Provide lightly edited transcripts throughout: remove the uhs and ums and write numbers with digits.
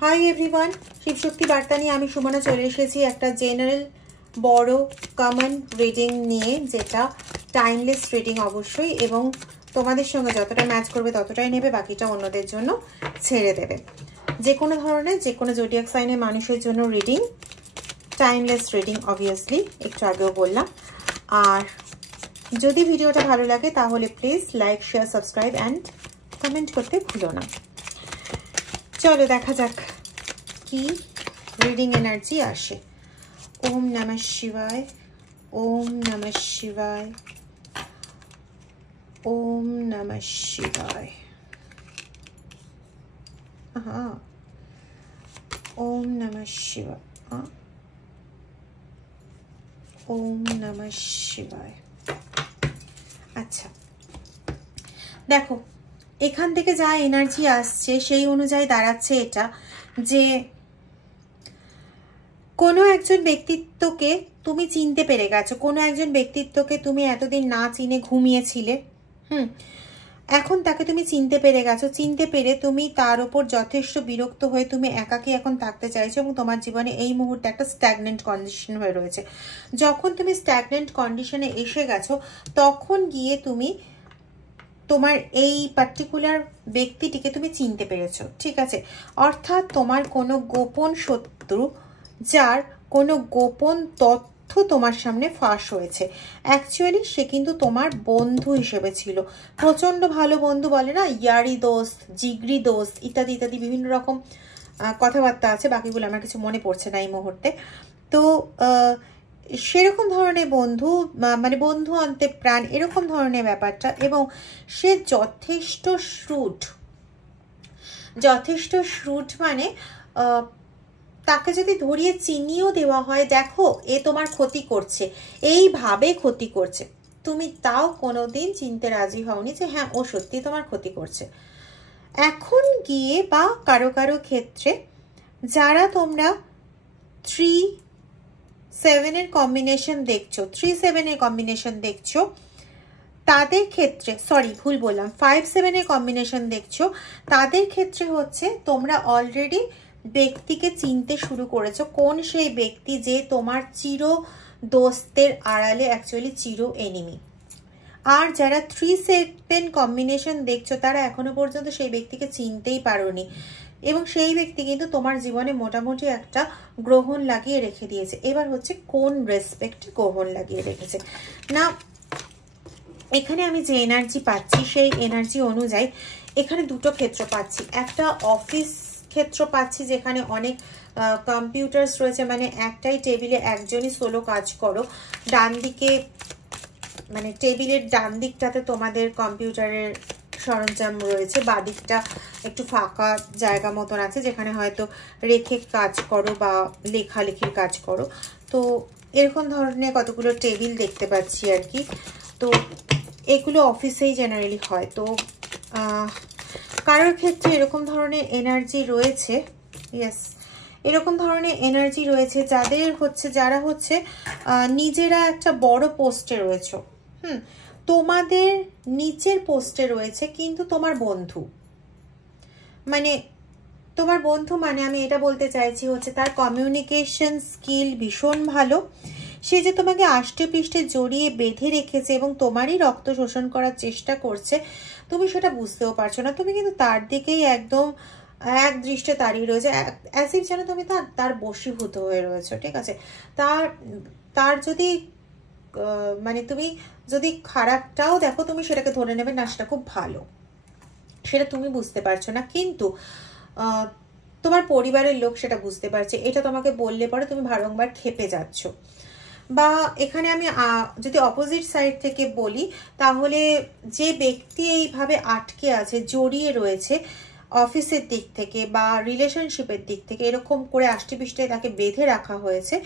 Hi everyone, Shivshakti বার্তা নিয়ে আমি সুমনা চলে এসেছি একটা জেনারেল বড় কমন রিডিং নিয়ে, যেটা টাইমলেস রিডিং অবশ্যই, এবং তোমাদের সঙ্গে যতটা ম্যাচ করবে ততটাই নেবে, বাকিটা অন্যদের জন্য ছেড়ে দেবে। যে কোনো ধরনের যে কোনো জোডিয়াক সাইনের মানুষের জন্য রিডিং, টাইমলেস রিডিং অবভিয়াসলি, একটু আগেও বললাম। আর যদি ভিডিওটা ভালো লাগে তাহলে please like, share, subscribe and comment করতে ভুলো না। চলো দেখা যাক কি রিডিং এনার্জি আসে। ওম নমঃ শিবায়, ওম নমঃ শিবায়, ওম নমঃ শিবায়। ওম নমঃ শিবায়, ওম নমঃ শিবায়। আচ্ছা দেখো, এখান থেকে যা এনার্জি আসছে সেই অনুযায়ী দাঁড়াচ্ছে এটা, যে কোনো একজন ব্যক্তিত্বকে তুমি চিনতে পেরে গেছো, কোনো একজন ব্যক্তিত্বকে তুমি এতদিন না চিনে ঘুমিয়েছিলে, এখন তাকে তুমি চিনতে পেরে গেছো। চিনতে পেরে তুমি তার উপর যথেষ্ট বিরক্ত হয়ে তুমি একাকী এখন থাকতে চাইছো, এবং তোমার জীবনে এই মুহূর্তে একটা স্ট্যাগনেন্ট কন্ডিশন হয়ে রয়েছে। যখন তুমি স্ট্যাগনেন্ট কন্ডিশনে এসে গেছো, তখন গিয়ে তুমি তোমার এই পার্টিকুলার ব্যক্তিটিকে তুমি চিনতে পেরেছো, ঠিক আছে? অর্থাৎ তোমার কোনো গোপন শত্রু, যার কোনো গোপন তথ্য তোমার সামনে ফাঁস হয়েছে, অ্যাকচুয়ালি সে কিন্তু তোমার বন্ধু হিসেবে ছিল। প্রচণ্ড ভালো বন্ধু, বলে না ইয়ারি দোস্ত, জিগরি দোস্ত ইত্যাদি ইত্যাদি বিভিন্ন রকম কথাবার্তা আছে, বাকিগুলো আমার কিছু মনে পড়ছে না এই মুহূর্তে। তো সেরকম ধরনের বন্ধু, মানে বন্ধু অন্তে প্রাণ, এরকম ধরনের ব্যাপারটা। এবং সে যথেষ্ট শ্রুড, মানে তাকে যদি ধরিয়ে চিনিয়েও দেওয়া হয়, দেখো এ তোমার ক্ষতি করছে, এইভাবে ক্ষতি করছে, তুমি তাও কোনোদিন চিনতে রাজি হওনি যে হ্যাঁ ও সত্যি তোমার ক্ষতি করছে। এখন গিয়ে বা কারো কারো ক্ষেত্রে যারা তোমরা 3-7 কম্বিনেশন দেখছো, 3-7 কম্বিনেশন দেখছো, তাদের ক্ষেত্রে, সরি ভুল বললাম, 5-7 কম্বিনেশন দেখছো, তাদের ক্ষেত্রে হচ্ছে তোমরা অলরেডি ব্যক্তিকে চিনতে শুরু করেছো। কোন সেই ব্যক্তি যে তোমার চির দোস্তের আড়ালে অ্যাকচুয়ালি চির এনিমি। আর যারা 3-7 কম্বিনেশন দেখছো, তারা এখনো পর্যন্ত সেই ব্যক্তিকে চিনতেই পারোনি, এবং সেই ব্যক্তি কিন্তু তোমার জীবনে মোটামুটি একটা গ্রহণ লাগিয়ে রেখে দিয়েছে। এবার হচ্ছে কোন রেসপেক্টে গ্রহণ লাগিয়ে রেখেছে না। এখানে আমি যে এনার্জি পাচ্ছি সেই এনার্জি অনুযায়ী এখানে দুটো ক্ষেত্র পাচ্ছি। একটা অফিস ক্ষেত্র পাচ্ছি, যেখানে অনেক কম্পিউটার্স রয়েছে, মানে একটাই টেবিলে একজনই সোলো কাজ করো। ডান দিকে, মানে টেবিলের ডান দিকটাতে তোমাদের কম্পিউটারের সরঞ্জাম রয়েছে, বাদিকটা একটু ফাঁকা জায়গা মতন আছে, যেখানে হয়তো রেখে কাজ করো বা লেখালেখির কাজ করো। তো এরকম ধরনের কতগুলো টেবিল দেখতে পাচ্ছি আর কি। তো এগুলো অফিসেই জেনারেলি হয়। তো কারোর ক্ষেত্রে এরকম ধরনের এনার্জি রয়েছে, ইয়েস, এরকম ধরনের এনার্জি রয়েছে যারা হচ্ছে নিজেরা একটা বড় পোস্টে রয়েছে, তোমাদের নিচের পোস্টে রয়েছে, কিন্তু তোমার বন্ধু, মানে তোমার বন্ধু মানে আমি এটা বলতে চাইছি হচ্ছে তার কমিউনিকেশন স্কিল ভীষণ ভালো। সে যে তোমাকে আষ্টে পৃষ্ঠে জড়িয়ে বেঁধে রেখেছে এবং তোমারই রক্ত শোষণ করার চেষ্টা করছে, তুমি সেটা বুঝতেও পারছো না। তুমি কিন্তু তার দিকেই একদম এক দৃষ্টে দাঁড়িয়ে রয়েছে, অ্যাজ ইফ যেন তুমি তার বশীভূত হয়ে রয়েছো, ঠিক আছে? তার যদি মানে তুমি যদি খারাপটাও দেখো, তুমি সেটাকে ধরে নেবে না সেটা খুব ভালো, সেটা তুমি বুঝতে পারছো না, কিন্তু তোমার পরিবারের লোক সেটা বুঝতে পারছে। এটা তোমাকে বললে পরে তুমি বারংবার খেপে যাচ্ছ। বা এখানে আমি যদি অপোজিট সাইড থেকে বলি, তাহলে যে ব্যক্তি এইভাবে আটকে আছে, জড়িয়ে রয়েছে অফিসের দিক থেকে বা রিলেশনশিপের দিক থেকে, এরকম করে আষ্টেপৃষ্ঠে তাকে বেঁধে রাখা হয়েছে,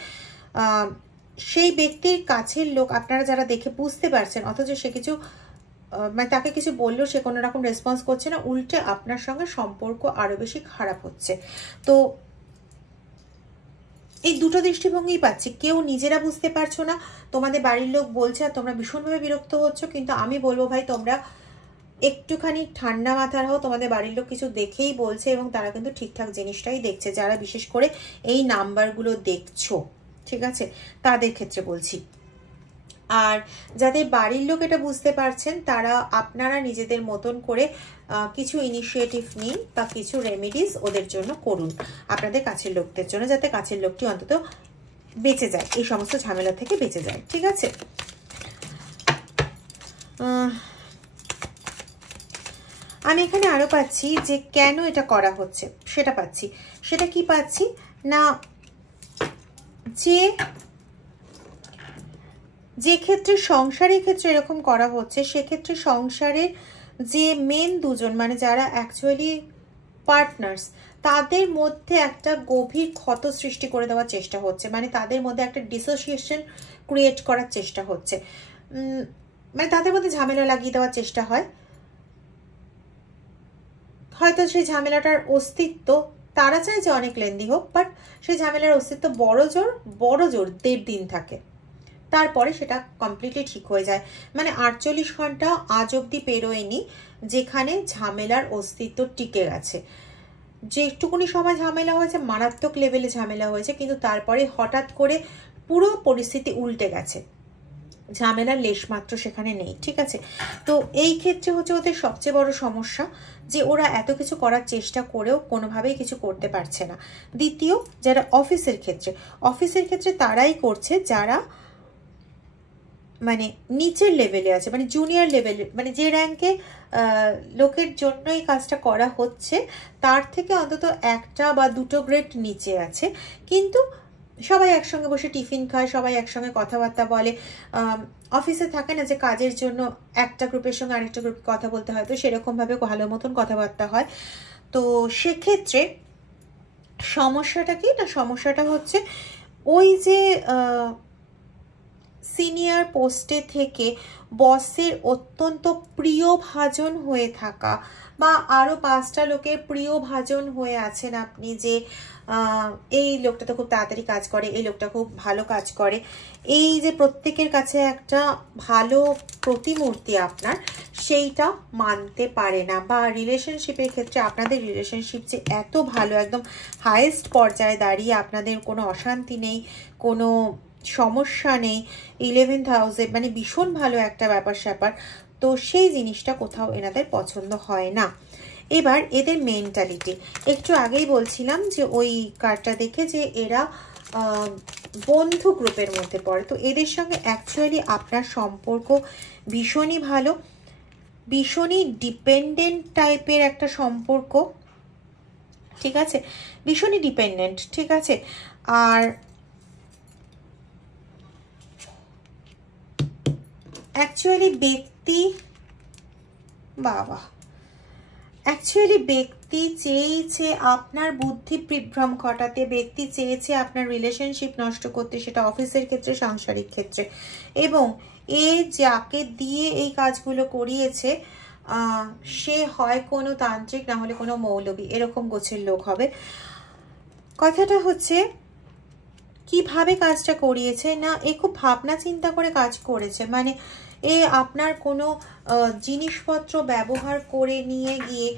সেই ব্যক্তির কাছের লোক আপনারা যারা দেখে বুঝতে পারছেন, অথচ সে কিছু মানে তাকে কিছু বললেও সে কোনো রকম রেসপন্স করছে না, উল্টে আপনার সঙ্গে সম্পর্ক আরো বেশি খারাপ হচ্ছে। তো এই দুটো দৃষ্টিভঙ্গি পাচ্ছি। কেউ নিজেরা বুঝতে পারছো না, তোমাদের বাড়ির লোক বলছে আর তোমরা ভীষণভাবে বিরক্ত হচ্ছ, কিন্তু আমি বলবো ভাই তোমরা একটুখানি ঠান্ডা মাথার হও, তোমাদের বাড়ির লোক কিছু দেখেই বলছে এবং তারা কিন্তু ঠিকঠাক জিনিসটাই দেখছে, যারা বিশেষ করে এই নাম্বারগুলো দেখছো, ঠিক আছে, তাদের ক্ষেত্রে বলছি। আর যাদের বাড়ির লোক এটা বুঝতে পারছেন, তারা আপনারা নিজেদের মতন করে কিছু ইনিশিয়েটিভ নিন বা কিছু রেমেডিস ওদের জন্য করুন, আপনাদের কাছের লোকদের জন্য, যাতে কাছের লোকটি অন্তত বেঁচে যায়, এই সমস্ত ঝামেলা থেকে বেঁচে যায়, ঠিক আছে। আমি এখানে আরো পাচ্ছি যে কেন এটা করা হচ্ছে, সেটা পাচ্ছি। সেটা কি পাচ্ছি না, যে ক্ষেত্রে সংসারের ক্ষেত্রে এরকম করা হচ্ছে, সেক্ষেত্রে সংসারের যে মেন দুজন, মানে যারা অ্যাকচুয়ালি পার্টনার্স, তাদের মধ্যে একটা গভীর ক্ষত সৃষ্টি করে দেওয়ার চেষ্টা হচ্ছে, মানে তাদের মধ্যে একটা ডিসোসিয়েশন ক্রিয়েট করার চেষ্টা হচ্ছে, মানে তাদের মধ্যে ঝামেলা লাগিয়ে দেওয়ার চেষ্টা হয়। হয়তো সেই ঝামেলাটার অস্তিত্ব তারা চায় যে অনেক লেন্দি হোক, বাট সেই ঝামেলার অস্তিত্ব বড় জোর 1.5 দিন থাকে, তারপরে সেটা কমপ্লিটলি ঠিক হয়ে যায়। মানে 48 ঘন্টা আজ অব্দি পেরোয়নি যেখানে ঝামেলার অস্তিত্ব টিকে গেছে। যেটুকুনি সময় ঝামেলা হয়েছে, মারাত্মক লেভেলে ঝামেলা হয়েছে, কিন্তু তারপরে হঠাৎ করে পুরো পরিস্থিতি উল্টে গেছে, ঝামেলার লেশমাত্র সেখানে নেই, ঠিক আছে। তো এই ক্ষেত্রে হচ্ছে ওদের সবচেয়ে বড় সমস্যা যে ওরা এত কিছু করার চেষ্টা করেও কোনোভাবেই কিছু করতে পারছে না। দ্বিতীয়, যারা অফিসের ক্ষেত্রে তারাই করছে যারা মানে নিচের লেভেলে আছে, মানে জুনিয়র লেভেলে, মানে যে র্যাঙ্কে লোকের জন্য এই কাজটা করা হচ্ছে তার থেকে অন্তত 1টা বা 2টো গ্রেড নিচে আছে, কিন্তু সবাই একসঙ্গে বসে টিফিন খায়, সবাই একসঙ্গে কথাবার্তা বলে। অফিসে থাকে না যে কাজের জন্য একটা গ্রুপের সঙ্গে আরেকটা গ্রুপে কথা বলতে হয়, তো সেরকমভাবে ভালো মতন কথাবার্তা হয়। তো সেক্ষেত্রে সমস্যাটা কি না, সমস্যাটা হচ্ছে ওই যে সিনিয়র পোস্টে থেকে বসের অত্যন্ত প্রিয়ভাজন হয়ে থাকা, বা আরও 5টা লোকের প্রিয়ভাজন হয়ে আছেন আপনি, যে এই লোকটা তো খুব তাড়াতাড়ি কাজ করে, এই লোকটা খুব ভালো কাজ করে, এই যে প্রত্যেকের কাছে একটা ভালো প্রতিমূর্তি আপনার, সেইটা মানতে পারে না। বা রিলেশনশিপের ক্ষেত্রে আপনাদের রিলেশনশিপ যে এত ভালো, একদম হাইয়েস্ট পর্যায়ে দাঁড়িয়ে, আপনাদের কোনো অশান্তি নেই, কোনো সমস্যা নেই, 11th হাউসে মানে ভীষণ ভালো একটা ব্যাপার স্যাপার, তো সেই জিনিসটা কোথাও এনাদের পছন্দ হয় না। এবার এদের মেন্টালিটি, একটু আগেই বলছিলাম যে ওই কার্ডটা দেখে যে এরা বন্ধু গ্রুপের মধ্যে পড়ে, তো এদের সঙ্গে অ্যাকচুয়ালি আপনার সম্পর্ক ভীষণই ভালো, ভীষণই ডিপেন্ডেন্ট টাইপের একটা সম্পর্ক, ঠিক আছে, ভীষণই ডিপেন্ডেন্ট, ঠিক আছে। আর অ্যাকচুয়ালি ব্যক্তি চেয়েছে আপনার বুদ্ধি বিভ্রম ঘটাতে, ব্যক্তি চেয়েছে আপনার রিলেশনশিপ নষ্ট করতে, সেটা অফিসের ক্ষেত্রে, সাংসারিক ক্ষেত্রে, এবং যাকে দিয়ে এই কাজগুলো করিয়েছে সে হয় কোনো তান্ত্রিক, না হলে কোনো মৌলবী, এরকম গোছের লোক হবে। কথাটা হচ্ছে কিভাবে কাজটা করিয়েছে না, এ খুব ভাবনা চিন্তা করে কাজ করেছে, মানে এ আপনার কোনো জিনিসপত্র ব্যবহার করে নিয়ে গিয়ে,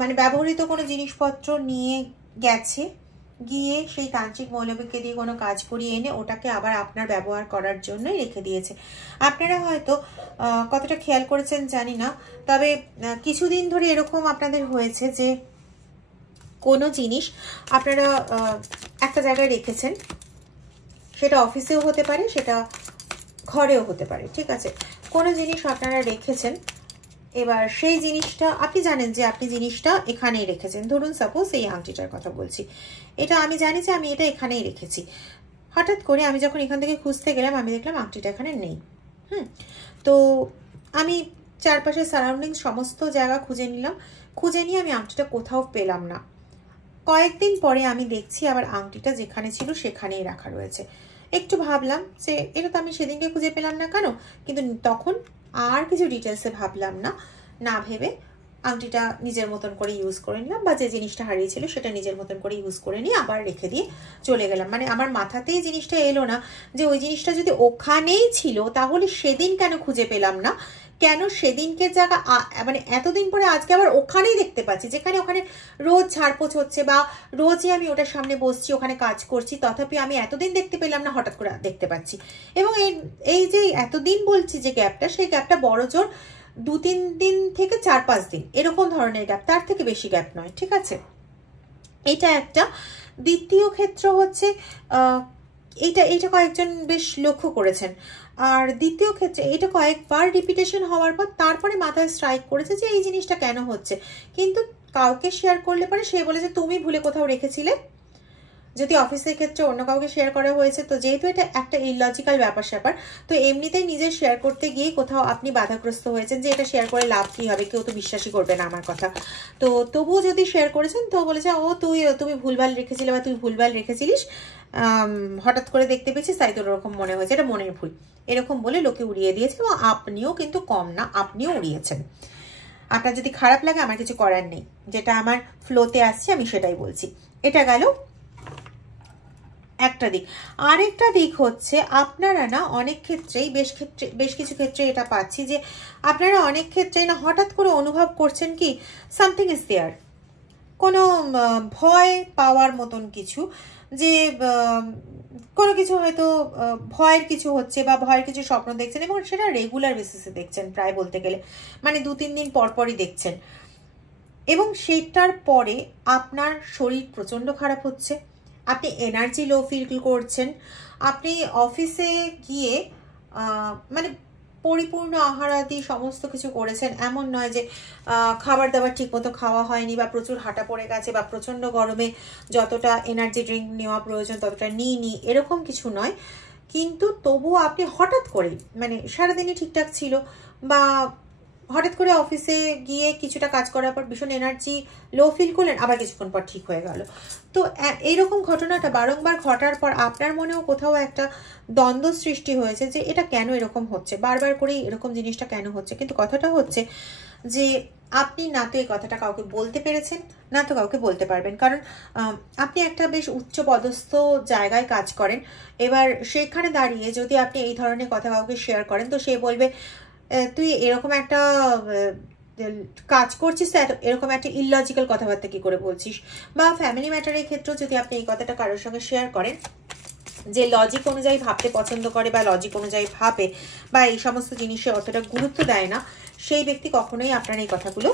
মানে ব্যবহৃত কোনো জিনিসপত্র নিয়ে গেছে, গিয়ে সেই তান্ত্রিক মৌলবীকে দিয়ে কোনো কাজ করিয়ে এনে ওটাকে আবার আপনার ব্যবহার করার জন্যই রেখে দিয়েছে। আপনারা হয়তো কতটা খেয়াল করেছেন জানি না, তবে কিছুদিন ধরে এরকম আপনাদের হয়েছে যে কোনো জিনিস আপনারা একটা জায়গায় রেখেছেন, সেটা অফিসেও হতে পারে, সেটা ঘরেও হতে পারে, ঠিক আছে, কোনো জিনিস আপনারা রেখেছেন, এবার সেই জিনিসটা আপনি জানেন যে আপনি জিনিসটা এখানেই রেখেছেন, ধরুন সাপোজ এই আংটিটার কথা বলছি, এটা আমি জানি যে আমি এটা এখানেই রেখেছি, হঠাৎ করে আমি যখন এখান থেকে খুঁজতে গেলাম আমি দেখলাম আংটিটা এখানে নেই। তো আমি চারপাশের সারাউন্ডিং সমস্ত জায়গা খুঁজে নিলাম, খুঁজে নিয়ে আমি আংটিটা কোথাও পেলাম না। কয়েকদিন পরে আমি দেখছি আবার আংটিটা যেখানে ছিল সেখানেই রাখা রয়েছে। একটু ভাবলাম যে এটা তো আমি সেদিনকে খুঁজে পেলাম না কেন, কিন্তু তখন আর কিছু ডিটেলসে ভাবলাম না ভেবে আংটিটা নিজের মতন করে ইউজ করে নিলাম, বা যে জিনিসটা হারিয়েছিল সেটা নিজের মতন করে ইউজ করে নিয়ে আবার রেখে দিয়ে চলে গেলাম। মানে আমার মাথাতেই জিনিসটা এলো না যে ওই জিনিসটা যদি ওখানেই ছিল তাহলে সেদিন কেন খুঁজে পেলাম না, কেন সেদিনকে জায়গা মানে এতদিন পরে আজকে আবার ওখানেই দেখতে পাচ্ছি, যেখানে ওখানে রোজ ঝাড়পোছ হচ্ছে বা রোজই আমি ওটার সামনে বসছি, ওখানে কাজ করছি, তথাপি আমি এতদিন দেখতে পেলাম না, হঠাৎ করে দেখতে পাচ্ছি। এবং এই যে এতদিন বলছি যে গ্যাপটা, সেই গ্যাপটা বড় জোর 2-3 দিন থেকে 4-5 দিন এরকম ধরনের গ্যাপ, তার থেকে বেশি গ্যাপ নয়। ঠিক আছে, এটা একটা। দ্বিতীয় ক্ষেত্র হচ্ছে এটা কয়েকজন বেশ লক্ষ্য করেছেন। আর দ্বিতীয় ক্ষেত্রে এটা কয়েকবার রিপিটেশন হওয়ার পর তারপরে মাথায় স্ট্রাইক করেছে যে এই জিনিসটা কেন হচ্ছে, কিন্তু কাউকে শেয়ার করলে পরে সে বলেছে তুমি ভুলে কোথাও রেখেছিলে। যদি অফিসের ক্ষেত্রে অন্য কাউকে শেয়ার করা হয়েছে, তো যেহেতু এটা একটা ইলজিক্যাল ব্যাপার, তো এমনিতেই নিজে শেয়ার করতে গিয়ে কোথাও আপনি বাধাগ্রস্ত হয়েছেন যে এটা শেয়ার করে লাভ কি হবে, কেউ তো বিশ্বাসই করবে না আমার কথা। তো তবুও যদি শেয়ার করেছেন, তো বলেছে ও তুমি ভুলভাল রেখেছিলে বা তুই ভুলভাল রেখেছিলিস, হঠাৎ করে দেখতে পেয়েছিস তাই তোর ওরকম মনে হয়েছে, এটা মনের ভুল, এরকম বলে লোকে উড়িয়ে দিয়েছে। এবং আপনিও কিন্তু কম না, আপনিও উড়িয়েছেন। আপনার যদি খারাপ লাগে আমার কিছু করার নেই, যেটা আমার ফ্লোতে আসছে আমি সেটাই বলছি। এটা গেল একটা দিক। আরেকটা দিক হচ্ছে আপনারা না অনেক ক্ষেত্রেই বেশ কিছু ক্ষেত্রে এটা পাচ্ছি যে আপনারা অনেক ক্ষেত্রেই না হঠাৎ করে অনুভব করছেন কি সামথিং ইজ দেয়ার, কোনো ভয় পাওয়ার মতন কিছু, যে কোনো কিছু হয়তো ভয়ের কিছু হচ্ছে বা ভয়ের কিছু স্বপ্ন দেখছেন, এবং সেটা রেগুলার বেসিসে দেখছেন, প্রায় বলতে গেলে মানে 2-3 দিন পরপরই দেখছেন। এবং সেটার পরে আপনার শরীর প্রচণ্ড খারাপ হচ্ছে, আপনি এনার্জি লো ফিল করছেন, আপনি অফিসে গিয়ে মানে পরিপূর্ণ আহারাদি সমস্ত কিছু করেছেন, এমন নয় যে খাবার দাবার ঠিক মতো খাওয়া হয়নি বা প্রচুর হাঁটা পড়ে গেছে বা প্রচণ্ড গরমে যতটা এনার্জি ড্রিঙ্ক নেওয়া প্রয়োজন ততটা নিইনি, এরকম কিছু নয়। কিন্তু তবুও আপনি হঠাৎ করেই মানে সারাদিনই ঠিকঠাক ছিল বা হঠাৎ করে অফিসে গিয়ে কিছুটা কাজ করার পর ভীষণ এনার্জি লো ফিল করলেন, আবার কিছুক্ষণ পর ঠিক হয়ে গেল। তো এইরকম ঘটনাটা বারংবার ঘটার পর আপনার মনেও কোথাও একটা দ্বন্দ্ব সৃষ্টি হয়েছে যে এটা কেন এরকম হচ্ছে, বারবার করেই এরকম জিনিসটা কেন হচ্ছে। কিন্তু কথাটা হচ্ছে যে আপনি না তো এই কথাটা কাউকে বলতে পেরেছেন, না তো কাউকে বলতে পারবেন, কারণ আপনি একটা বেশ উচ্চ পদস্থ জায়গায় কাজ করেন। এবার সেখানে দাঁড়িয়ে যদি আপনি এই ধরনের কথা কাউকে শেয়ার করেন, তো সে বলবে তুই এরকম একটা কাজ করছিস, এরকম একটা ইলজিক্যাল কথাবার্তা কি করে বলছিস। বা ফ্যামিলি ম্যাটারের ক্ষেত্রেও যদি আপনি এই কথাটা কারোর সঙ্গে শেয়ার করেন, যে লজিক অনুযায়ী ভাবতে পছন্দ করে বা লজিক অনুযায়ী ভাবে বা এই সমস্ত জিনিসে অতটা গুরুত্ব দেয় না, সেই ব্যক্তি কখনোই আপনার এই কথাগুলো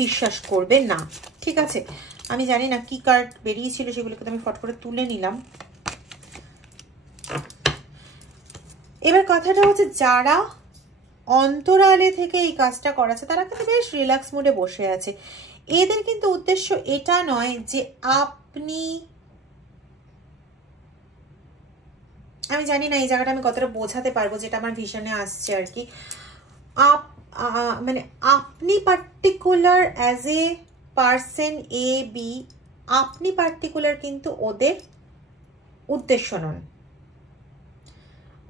বিশ্বাস করবে না। ঠিক আছে, আমি জানি না কি কার্ড বেরিয়েছিল, সেগুলোকে তো আমি ফট করে তুলে নিলাম। এবার কথাটা হচ্ছে যারা অন্তরালে থেকে এই কাজটা করাচ্ছে তারা কিন্তু বেশ রিল্যাক্স মুডে বসে আছে। এদের কিন্তু উদ্দেশ্য এটা নয় যে আপনি, আমি জানি না এই জায়গাটা আমি কতটা বোঝাতে পারবো, যেটা আমার ভিশনে আসছে আর কি, মানে আপনি particular as a person A B, আপনি পার্টিকুলার কিন্তু ওদের উদ্দেশ্য নন।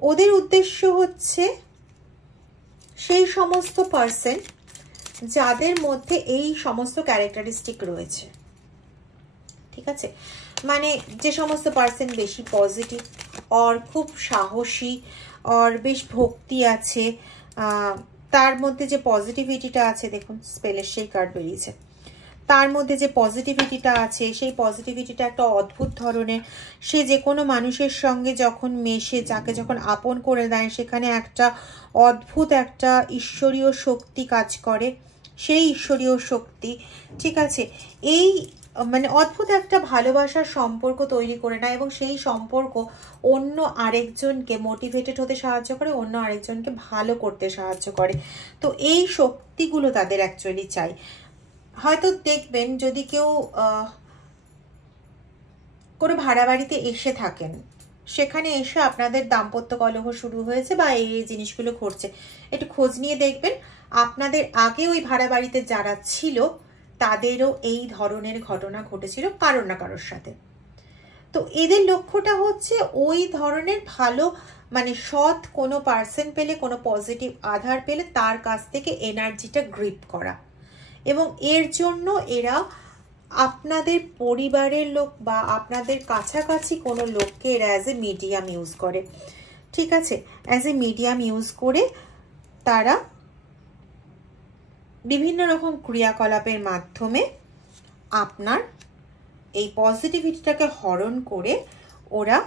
ওদের উদ্দেশ্য হচ্ছে সেই সমস্ত পার্সন যাদের মধ্যে এই সমস্ত ক্যারেক্টারিস্টিক রয়েছে। ঠিক আছে, মানে যে সমস্ত পার্সন বেশি পজিটিভ, আর খুব সাহসী, আর বেশ ভক্তি আছে, তার মধ্যে যে পজিটিভিটিটা আছে, দেখুন স্পেলের সেই কার্ড বেরিয়েছে, তার মধ্যে যে পজিটিভিটিটা আছে সেই পজিটিভিটিটা একটা অদ্ভুত ধরনের। সে যে কোনো মানুষের সঙ্গে যখন মেশে, যাকে যখন আপন করে দেয়, সেখানে একটা অদ্ভুত একটা ঈশ্বরীয় শক্তি কাজ করে, সেই ঈশ্বরীয় শক্তি, ঠিক আছে, এই মানে অদ্ভুত একটা ভালোবাসার সম্পর্ক তৈরি করে নেয় এবং সেই সম্পর্ক অন্য আরেকজনকে মোটিভেটেড হতে সাহায্য করে, অন্য আরেকজনকে ভালো করতে সাহায্য করে। তো এই শক্তিগুলো তাদের অ্যাকচুয়ালি চাই। হয়তো দেখবেন যদি কেউ কোনো ভাড়া বাড়িতে এসে থাকেন, সেখানে এসে আপনাদের দাম্পত্য কলহ শুরু হয়েছে বা এই জিনিসগুলো ঘটছে, একটু খোঁজ নিয়ে দেখবেন আপনাদের আগে ওই ভাড়া বাড়িতে যারা ছিল তাদেরও এই ধরনের ঘটনা ঘটেছিল কারোর না কারোর সাথে। তো এদের লক্ষ্যটা হচ্ছে ওই ধরনের ভালো মানে সৎ কোনো পার্সন পেলে, কোনো পজিটিভ আধার পেলে তার কাছ থেকে এনার্জিটা গ্রিপ করা, এবং এর জন্য এরা আপনাদের পরিবারের লোক বা আপনাদের কাছাকাছি কোনো লোককে এরা অ্যাজ এ মিডিয়াম ইউজ করে। ঠিক আছে, অ্যাজ এ মিডিয়াম ইউজ করে তারা বিভিন্ন রকম ক্রিয়াকলাপের মাধ্যমে আপনার এই পজিটিভিটিটাকে হরণ করে ওরা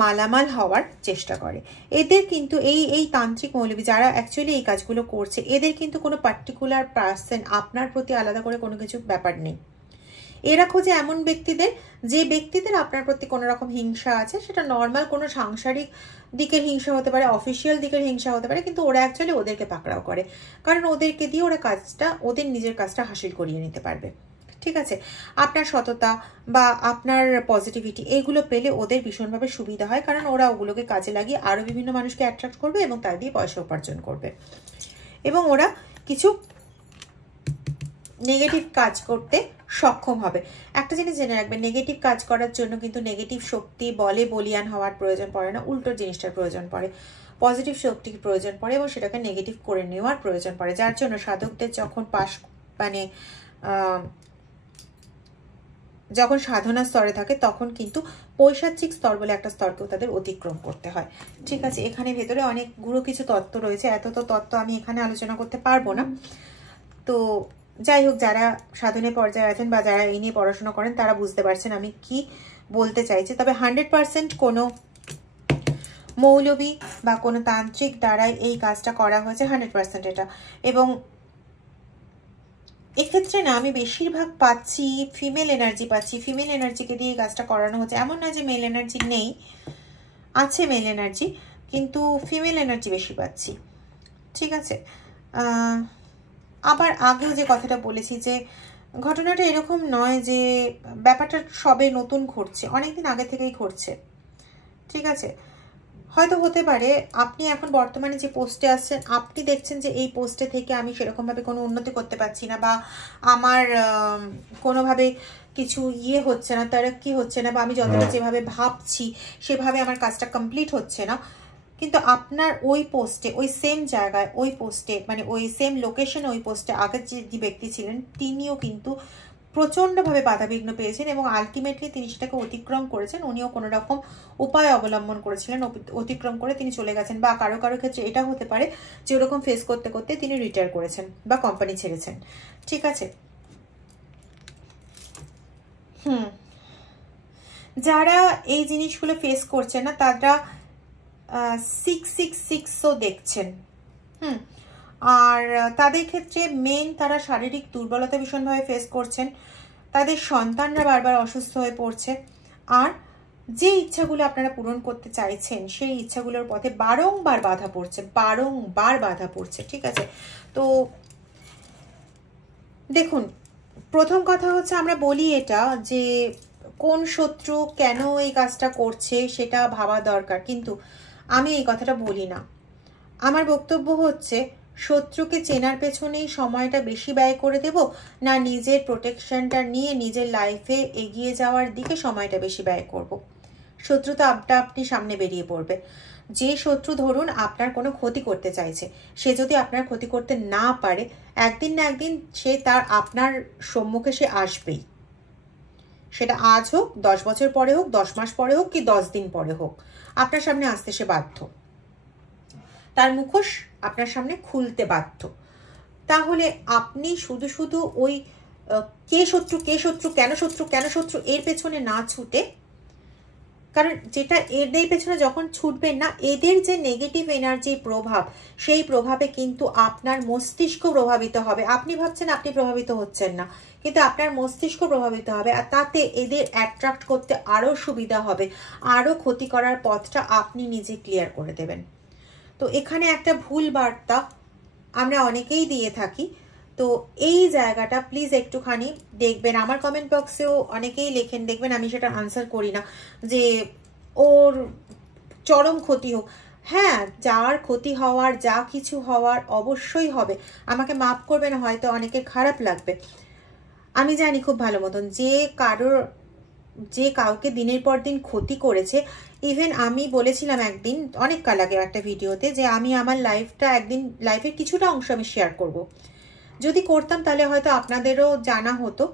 মালামাল হওয়ার চেষ্টা করে। এদের কিন্তু এই তান্ত্রিক মৌলবী যারা অ্যাকচুয়ালি এই কাজগুলো করছে, এদের কিন্তু কোনো পার্টিকুলার পার্সন আপনার প্রতি আলাদা করে কোনো কিছু ব্যাপার নেই। এরা খোঁজে এমন ব্যক্তিদের, যে ব্যক্তিদের আপনার প্রতি কোনো রকম হিংসা আছে, সেটা নর্মাল কোনো সাংসারিক দিকের হিংসা হতে পারে, অফিসিয়াল দিকের হিংসা হতে পারে, কিন্তু ওরা অ্যাকচুয়ালি ওদেরকে পাকড়াও করে, কারণ ওদেরকে দিয়ে ওরা কাজটা, ওদের নিজের কাজটা হাসিল করিয়ে নিতে পারবে। ঠিক আছে, আপনার সততা বা আপনার পজিটিভিটি এইগুলো পেলে ওদের ভীষণভাবে সুবিধা হয়, কারণ ওরা ওগুলোকে কাজে লাগিয়ে আরও বিভিন্ন মানুষকে অ্যাট্রাক্ট করবে এবং তাই দিয়ে পয়সা উপার্জন করবে। এবং ওরা কিছু নেগেটিভ কাজ করতে সক্ষম হবে। একটা জিনিস জেনে রাখবেন, নেগেটিভ কাজ করার জন্য কিন্তু নেগেটিভ শক্তি বলে বলিয়ান হওয়ার প্রয়োজন পড়ে না, উল্টো জিনিসটার প্রয়োজন পড়ে, পজিটিভ শক্তির প্রয়োজন পড়ে এবং সেটাকে নেগেটিভ করে নেওয়ার প্রয়োজন পড়ে। যার জন্য সাধকদের যখন সাধনা স্তরে থাকে তখন কিন্তু পৈশাচিক স্তর বলে একটা স্তরকেও তাদের অতিক্রম করতে হয়। ঠিক আছে, এখানে ভেতরে অনেক গুঁড়ো কিছু তত্ত্ব রয়েছে, এত তো তত্ত্ব আমি এখানে আলোচনা করতে পারবো না। তো যাই হোক, যারা সাধনের পর্যায়ে আছেন বা যারা এই নিয়ে পড়াশোনা করেন তারা বুঝতে পারছেন আমি কি বলতে চাইছি। তবে 100% কোনো মৌলবী বা কোনো তান্ত্রিক দ্বারাই এই কাজটা করা হয়েছে, 100% এটা। এবং এক্ষেত্রে না আমি বেশিরভাগ পাচ্ছি ফিমেল এনার্জি পাচ্ছি, ফিমেল এনার্জিকে দিয়ে এই কাজটা করানো হচ্ছে। এমন না যে মেল এনার্জি নেই, আছে মেল এনার্জি, কিন্তু ফিমেল এনার্জি বেশি পাচ্ছি। ঠিক আছে, আবার আগেও যে কথাটা বলেছি যে ঘটনাটা এরকম নয় যে ব্যাপারটা সবে নতুন ঘটছে, অনেকদিন আগে থেকেই ঘটছে। ঠিক আছে, হয়তো হতে পারে আপনি এখন বর্তমানে যে পোস্টে আসছেন, আপনি দেখছেন যে এই পোস্টে থেকে আমি সেরকমভাবে কোনো উন্নতি করতে পারছি না, বা আমার কোনোভাবে কিছু হচ্ছে না, তারাক্কি হচ্ছে না, বা আমি যতটা যেভাবে ভাবছি সেভাবে আমার কাজটা কমপ্লিট হচ্ছে না। কিন্তু আপনার ওই পোস্টে, ওই সেম জায়গায়, ওই পোস্টে মানে ওই সেম লোকেশনে, ওই পোস্টে আগের যে ব্যক্তি ছিলেন তিনিও কিন্তু প্রচণ্ডভাবে বাধাবিঘ্ন পেয়েছেন এবং আলটিমেটলি তিনি সেটাকে অতিক্রম করেছেন। উনিও কোনো রকম উপায় অবলম্বন করেছিলেন, অতিক্রম করে তিনি চলে গেছেন। বা কারো কারো ক্ষেত্রে এটা হতে পারে যে ওরকম ফেস করতে করতে তিনি রিটায়ার করেছেন বা কোম্পানি ছেড়েছেন। ঠিক আছে, যারা এই জিনিসগুলো ফেস করছে না তারা 666ও দেখছেন। আর তাদের ক্ষেত্রে মেন তারা শারীরিক দুর্বলতা ভীষণভাবে ফেস করছেন, তাদের সন্তানরা বারবার অসুস্থ হয়ে পড়ছে, আর যে ইচ্ছাগুলো আপনারা পূরণ করতে চাইছেন সেই ইচ্ছাগুলোর পথে বারংবার বাধা পড়ছে। ঠিক আছে, তো দেখুন, প্রথম কথা হচ্ছে আমরা বলি এটা যে কোন শত্রু কেন এই কাজটা করছে সেটা ভাবা দরকার, কিন্তু আমি এই কথাটা বলি না। আমার বক্তব্য হচ্ছে শত্রুকে চেনার পেছনেই সময়টা বেশি ব্যয় করে দেব, না নিজের প্রোটেকশনটা নিয়ে নিজের লাইফে এগিয়ে যাওয়ার দিকে সময়টা বেশি ব্যয় করব। শত্রু তো আপনি সামনে বেরিয়ে পড়বে। যে শত্রু ধরুন আপনার কোনো ক্ষতি করতে চাইছে, সে যদি আপনার ক্ষতি করতে না পারে, একদিন না একদিন সে আপনার সম্মুখে সে আসবেই। সেটা আজ হোক, 10 বছর পরে হোক, 10 মাস পরে হোক, কি 10 দিন পরে হোক, আপনার সামনে আসতে সে বাধ্য, তার মুখোশ আপনার সামনে খুলতে বাধ্য। তাহলে আপনি শুধু ওই কে শত্রু কেন শত্রু এর পেছনে না ছুটে, কারণ যেটা এদের পেছনে যখন ছুটবেন না, এদের যে নেগেটিভ এনার্জি প্রভাব, সেই প্রভাবে কিন্তু আপনার মস্তিষ্ক প্রভাবিত হবে। আপনি ভাবছেন আপনি প্রভাবিত হচ্ছেন না, কিন্তু আপনার মস্তিষ্ক প্রভাবিত হবে, আর তাতে এদের অ্যাট্রাক্ট করতে আরো সুবিধা হবে, আরো ক্ষতি করার পথটা আপনি নিজে ক্লিয়ার করে দেবেন। তো এখানে একটা ভুল বার্তা আমরা অনেকেই দিয়ে থাকি, তো এই জায়গাটা প্লিজ একটুখানি দেখবেন। আমার কমেন্ট বক্সেও অনেকেই লেখেন, দেখবেন আমি সেটা আনসার করি না যে ওর চরম ক্ষতি হোক। হ্যাঁ, যার ক্ষতি হওয়ার, যা কিছু হওয়ার অবশ্যই হবে, আমাকে মাফ করবেন, হয়তো অনেকের খারাপ লাগবে। আমি জানি খুব ভালো মতন যে কাউকে দিনের পর দিন ক্ষতি করেছে। ইভেন আমি বলেছিলাম একদিন, অনেক কাল আগে একটা ভিডিওতে, যে আমি আমার লাইফের কিছুটা অংশ আমি শেয়ার করব। যদি করতাম তাহলে হয়তো আপনাদেরও জানা হতো।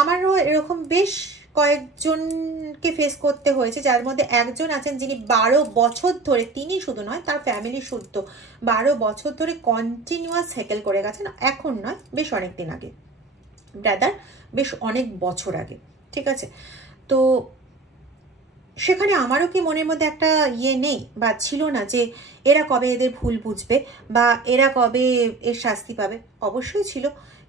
আমারও এরকম বেশ কয়েকজনকে ফেস করতে হয়েছে, যার মধ্যে একজন আছেন যিনি 12 বছর ধরে, তিনি শুধু নয় তার ফ্যামিলি শুদ্ধ 12 বছর ধরে কন্টিনিউয়াস হেকেল করে গেছেন। এখন নয়, বেশ অনেক দিন আগে, ব্রাদার বেশ অনেক বছর আগে, ঠিক আছে। তো সেখানে আমারও কি মনের মধ্যে একটা নেই বা ছিল না যে এরা কবে এদের ভুল বুঝবে বা এরা কবে এর শাস্তি পাবে? অবশ্যই ছিল,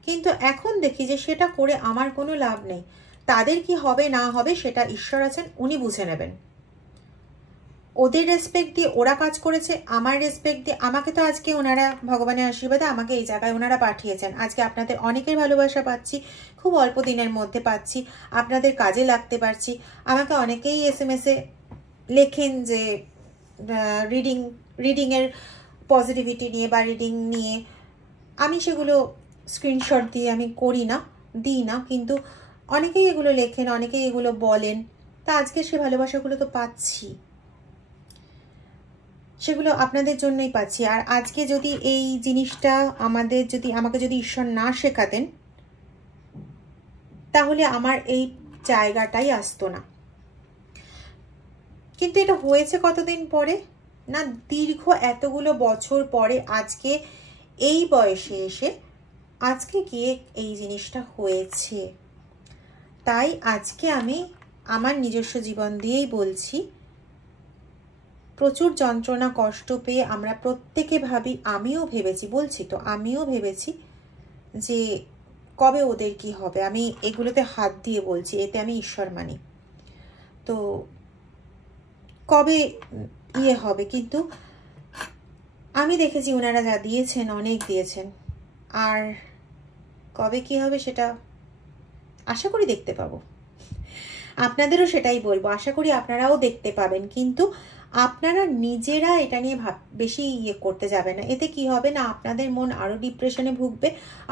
কিন্তু এখন দেখি যে সেটা করে আমার কোনো লাভ নেই। তাদের কি হবে না হবে সেটা ঈশ্বর আছেন, উনি বুঝে নেবেন। ওদের রেসপেক্ট দিয়ে ওরা কাজ করেছে, আমার রেসপেক্ট দিয়ে আমাকে তো আজকে ওনারা ভগবানের আশীর্বাদে আমাকে এই জায়গায় ওনারা পাঠিয়েছেন। আজকে আপনাদের অনেকের ভালোবাসা পাচ্ছি, খুব অল্প দিনের মধ্যে পাচ্ছি, আপনাদের কাজে লাগতে পারছি। আমাকে অনেকেই SMS-এ লেখেন যে রিডিংয়ের পজিটিভিটি নিয়ে বা রিডিং নিয়ে। আমি সেগুলো স্ক্রিনশট দিয়ে আমি করি না, দিই না, কিন্তু অনেকেই এগুলো লেখেন, অনেকেই এগুলো বলেন। তা আজকে সে ভালোবাসাগুলো তো পাচ্ছি, সেগুলো আপনাদের জন্যই পাচ্ছি। আর আজকে যদি এই জিনিসটা আমাকে যদি ঈশ্বর না শেখাতেন, তাহলে আমার এই জায়গাটাই আসতো না। কিন্তু এটা হয়েছে কতদিন পরে না, দীর্ঘ এতগুলো বছর পরে আজকে এই বয়সে এসে আজকে গিয়ে এই জিনিসটা হয়েছে। তাই আজকে আমি আমার নিজস্ব জীবন দিয়েই বলছি, প্রচুর যন্ত্রণা কষ্ট পেয়ে আমরা প্রত্যেকে ভাবি, আমিও ভেবেছি, বলছি তো আমিও ভেবেছি যে কবে ওদের কি হবে। আমি এগুলোতে হাত দিয়ে বলছি, এতে আমি ঈশ্বর মানি, তো কবে হবে। কিন্তু আমি দেখেছি ওনারা যা দিয়েছেন, অনেক দিয়েছেন, আর কবে কি হবে সেটা আশা করি দেখতে পাবো। আপনাদেরও সেটাই বলবো, আশা করি আপনারাও দেখতে পাবেন। কিন্তু আপনারা নিজেরা এটা নিয়ে বেশি করতে যাবেন না। এতে কি হবে না, আপনাদের মন আরো ডিপ্রেশনে ভুগবে,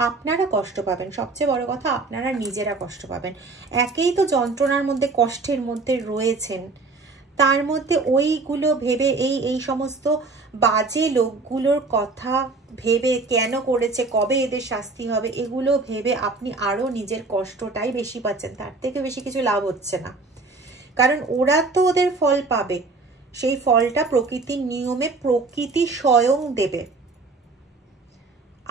আপনারা কষ্ট পাবেন। সবচেয়ে বড় কথা, আপনারা নিজেরা কষ্ট পাবেন। একেই তো যন্ত্রণার মধ্যে, কষ্টের মধ্যে রয়েছেন, তার মধ্যে ওইগুলো ভেবে এই সমস্ত বাজে লোকগুলোর কথা ভেবে, কেন করেছে, কবে এদের শাস্তি হবে, এগুলো ভেবে আপনি আরো নিজের কষ্টটাই বেশি পাচ্ছেন। তার থেকে বেশি কিছু লাভ হচ্ছে না, কারণ ওরা তো ওদের ফল পাবে, সেই ফলটা প্রকৃতির নিয়মে প্রকৃতি স্বয়ং দেবে।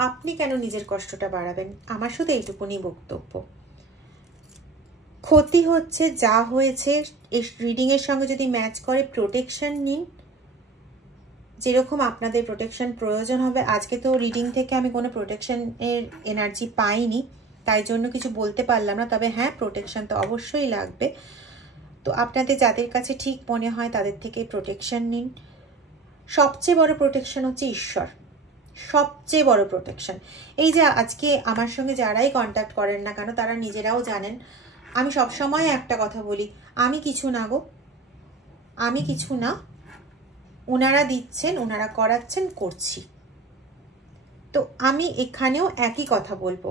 আপনি কেন নিজের কষ্টটা বাড়াবেন? আমার শুধু এইটুকুনি বক্তব্য। ক্ষতি হচ্ছে, যা হয়েছে এই রিডিংয়ের সঙ্গে যদি ম্যাচ করে, প্রোটেকশন নিন, যেরকম আপনাদের প্রোটেকশন প্রয়োজন হবে। আজকে তো রিডিং থেকে আমি কোনো প্রোটেকশনের এনার্জি পাইনি, তাই জন্য কিছু বলতে পারলাম না। তবে হ্যাঁ, প্রোটেকশন তো অবশ্যই লাগবে। তো আপনাদের যাদের কাছে ঠিক মনে হয় তাদের থেকে প্রোটেকশন নিন। সবচেয়ে বড় প্রোটেকশন হচ্ছে ঈশ্বর, সবচেয়ে বড় প্রোটেকশন। এই যে আজকে আমার সঙ্গে যারাই কন্ট্যাক্ট করেন না কেন, তারা নিজেরাও জানেন আমি সবসময় একটা কথা বলি, আমি কিছু না গো, আমি কিছু না, ওনারা দিচ্ছেন, ওনারা করাচ্ছেন, করছি। তো আমি এখানেও একই কথা বলবো,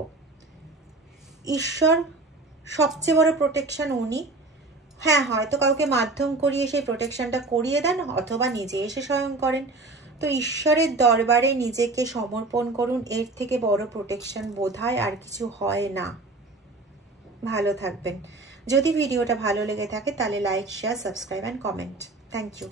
ঈশ্বর সবচেয়ে বড় প্রোটেকশন উনি। হ্যাঁ, হয়তো কাউকে মাধ্যম করিয়ে সেই প্রোটেকশনটা করিয়ে দেন, অথবা নিজে এসে স্বয়ং করেন। তো ঈশ্বরের দরবারে নিজেকে সমর্পণ করুন, এর থেকে বড় প্রোটেকশন বোধহয় আর কিছু হয় না। ভালো থাকবেন। যদি ভিডিওটা ভালো লেগে থাকে তাহলে like, share, subscribe and comment. Thank you.